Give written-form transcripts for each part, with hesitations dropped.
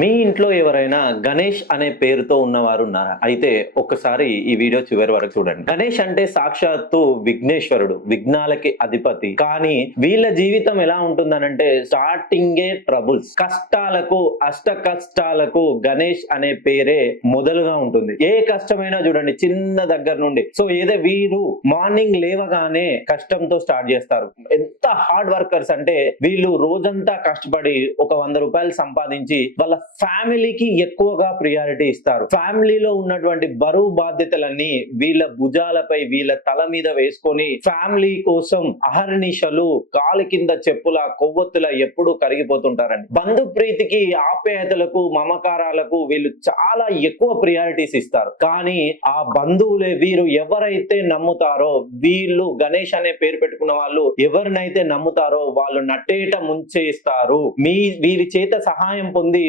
మీ ఇంట్లో ఎవరైనా గణేష్ అనే పేరుతో ఉన్నవారు ఉన్నారా? అయితే ఒక్కసారి ఈ వీడియో చివరి వరకు చూడండి. గణేష్ అంటే సాక్షాత్తు విఘ్నేశ్వరుడు, విఘ్నాలకి అధిపతి. కానీ వీళ్ళ జీవితం ఎలా ఉంటుందనంటే స్టార్టింగే ట్రబుల్స్, కష్టాలకు, అష్ట కష్టాలకు గణేష్ అనే పేరే మొదలుగా ఉంటుంది. ఏ కష్టమైనా చూడండి చిన్న దగ్గర నుండి. సో ఏదో వీరు మార్నింగ్ లేవగానే కష్టంతో స్టార్ట్ చేస్తారు. ఎంత హార్డ్ వర్కర్స్ అంటే వీళ్ళు రోజంతా కష్టపడి ఒక 100 రూపాయలు సంపాదించి వాళ్ళ ఫ్యామిలీకి ఎక్కువగా ప్రియారిటీ ఇస్తారు. ఫ్యామిలీలో ఉన్నటువంటి బరువు బాధ్యతలన్నీ వీళ్ళ భుజాలపై, వీళ్ళ తల మీద వేసుకొని ఫ్యామిలీ కోసం అహర్నిశలు కాలి కింద చెప్పుల కొవ్వొత్తుల ఎప్పుడూ కరిగిపోతుంటారండి. బంధు ప్రీతికి, ఆప్యాయతలకు, మమకారాలకు వీళ్ళు చాలా ఎక్కువ ప్రియారిటీస్ ఇస్తారు. కానీ ఆ బంధువులే వీరు ఎవరైతే నమ్ముతారో, వీళ్ళు గణేష్ అనే పేరు పెట్టుకున్న వాళ్ళు ఎవరినైతే నమ్ముతారో వాళ్ళు నట్టేట ముంచేస్తారు. వీరి చేత సహాయం పొంది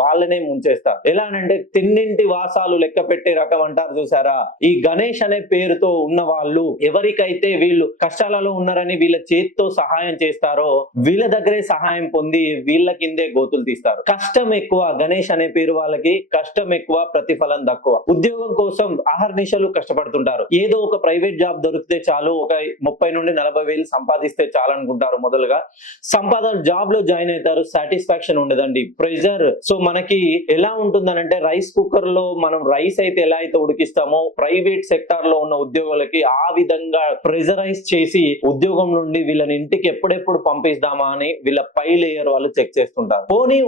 వాళ్ళనే ముంచేస్తారు. ఎలా అంటే తిన్నింటి వాసాలు లెక్క పెట్టే రకం అంటారు చూసారా? ఈ గణేష్ అనే పేరుతో ఉన్న వాళ్ళు ఎవరికైతే వీళ్ళు కష్టాలలో ఉన్నారని వీళ్ళ చేతితో సహాయం చేస్తారో వీళ్ళ దగ్గరే సహాయం పొంది వీళ్ళ కిందే గోతులు తీస్తారు. కష్టం ఎక్కువ గణేష్ అనే పేరు వాళ్ళకి, కష్టం ఎక్కువ, ప్రతిఫలం తక్కువ. ఉద్యోగం కోసం అహర్నిశలు కష్టపడుతుంటారు. ఏదో ఒక ప్రైవేట్ జాబ్ దొరికితే చాలు, ఒక 30 నుండి 40 వేలు సంపాదిస్తే చాలనుకుంటారు. మొదలుగా సంపాదన జాబ్ లో జాయిన్ అవుతారు, సాటిస్ఫాక్షన్ ఉండదండి, ప్రెజర్. సో మనకి ఎలా ఉంటుందనంటే రైస్ కుక్కర్ లో మనం రైస్ అయితే ఎలా అయితే ఉడికిస్తామో ప్రైవేట్ సెక్టార్ లో ఉన్న ఉద్యోగులకి ఆ విధంగా ప్రెజరైజ్ చేసి ఉద్యోగం నుండి వీళ్ళని ఇంటికి ఎప్పుడెప్పుడు పంపిస్తామా అని వీళ్ళ పై లేయర్ వాళ్ళు చెక్ చేస్తుంటారు. పోనీ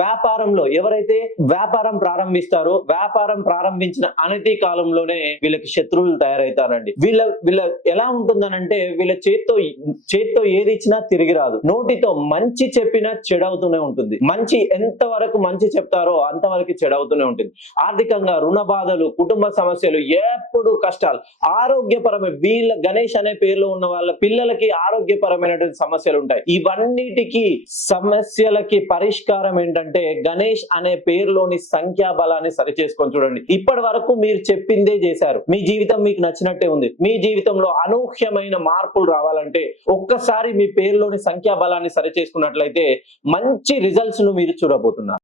వ్యాపారంలో ఎవరైతే వ్యాపారం ప్రారంభిస్తారో వ్యాపారం ప్రారంభించిన అనతి కాలంలోనే వీళ్ళకి శత్రువులు తయారవుతారండి. వీళ్ళ ఎలా ఉంటుందనంటే వీళ్ళ చేత్తో ఏది ఇచ్చినా తిరిగి రాదు. నోటితో మంచి చెప్పినా చెడవుతూనే ఉంటుంది. మంచి ఎంత వరకు మంచి చెప్తారో అంతవరకు చెడవుతూనే ఉంటుంది. ఆర్థికంగా రుణ బాధలు, కుటుంబ సమస్యలు, ఎప్పుడు కష్టాలు, ఆరోగ్యపరమైన వీళ్ళ గణేష్ అనే పేరులో ఉన్న వాళ్ళ పిల్లలకి ఆరోగ్యపరమైనటువంటి సమస్యలు ఉంటాయి. ఇవన్నిటికీ సమస్యలకి పరిష్కారం ఏంటంటే గణేష్ అనే పేరులోని సంఖ్యాబలాన్ని సరి చేసుకొని చూడండి. ఇప్పటి వరకు మీరు చెప్పిందే చేశారు, మీ జీవితం మీకు నచ్చినట్టే ఉంది. మీ జీవితంలో అనూహ్యమైన మార్పులు రావాలంటే ఒక్కసారి మీ పేరులోని సంఖ్యాబలాన్ని సరి చేసుకున్నట్లయితే మంచి రిజల్ట్స్ ను మీరు చూడబోతున్నారు.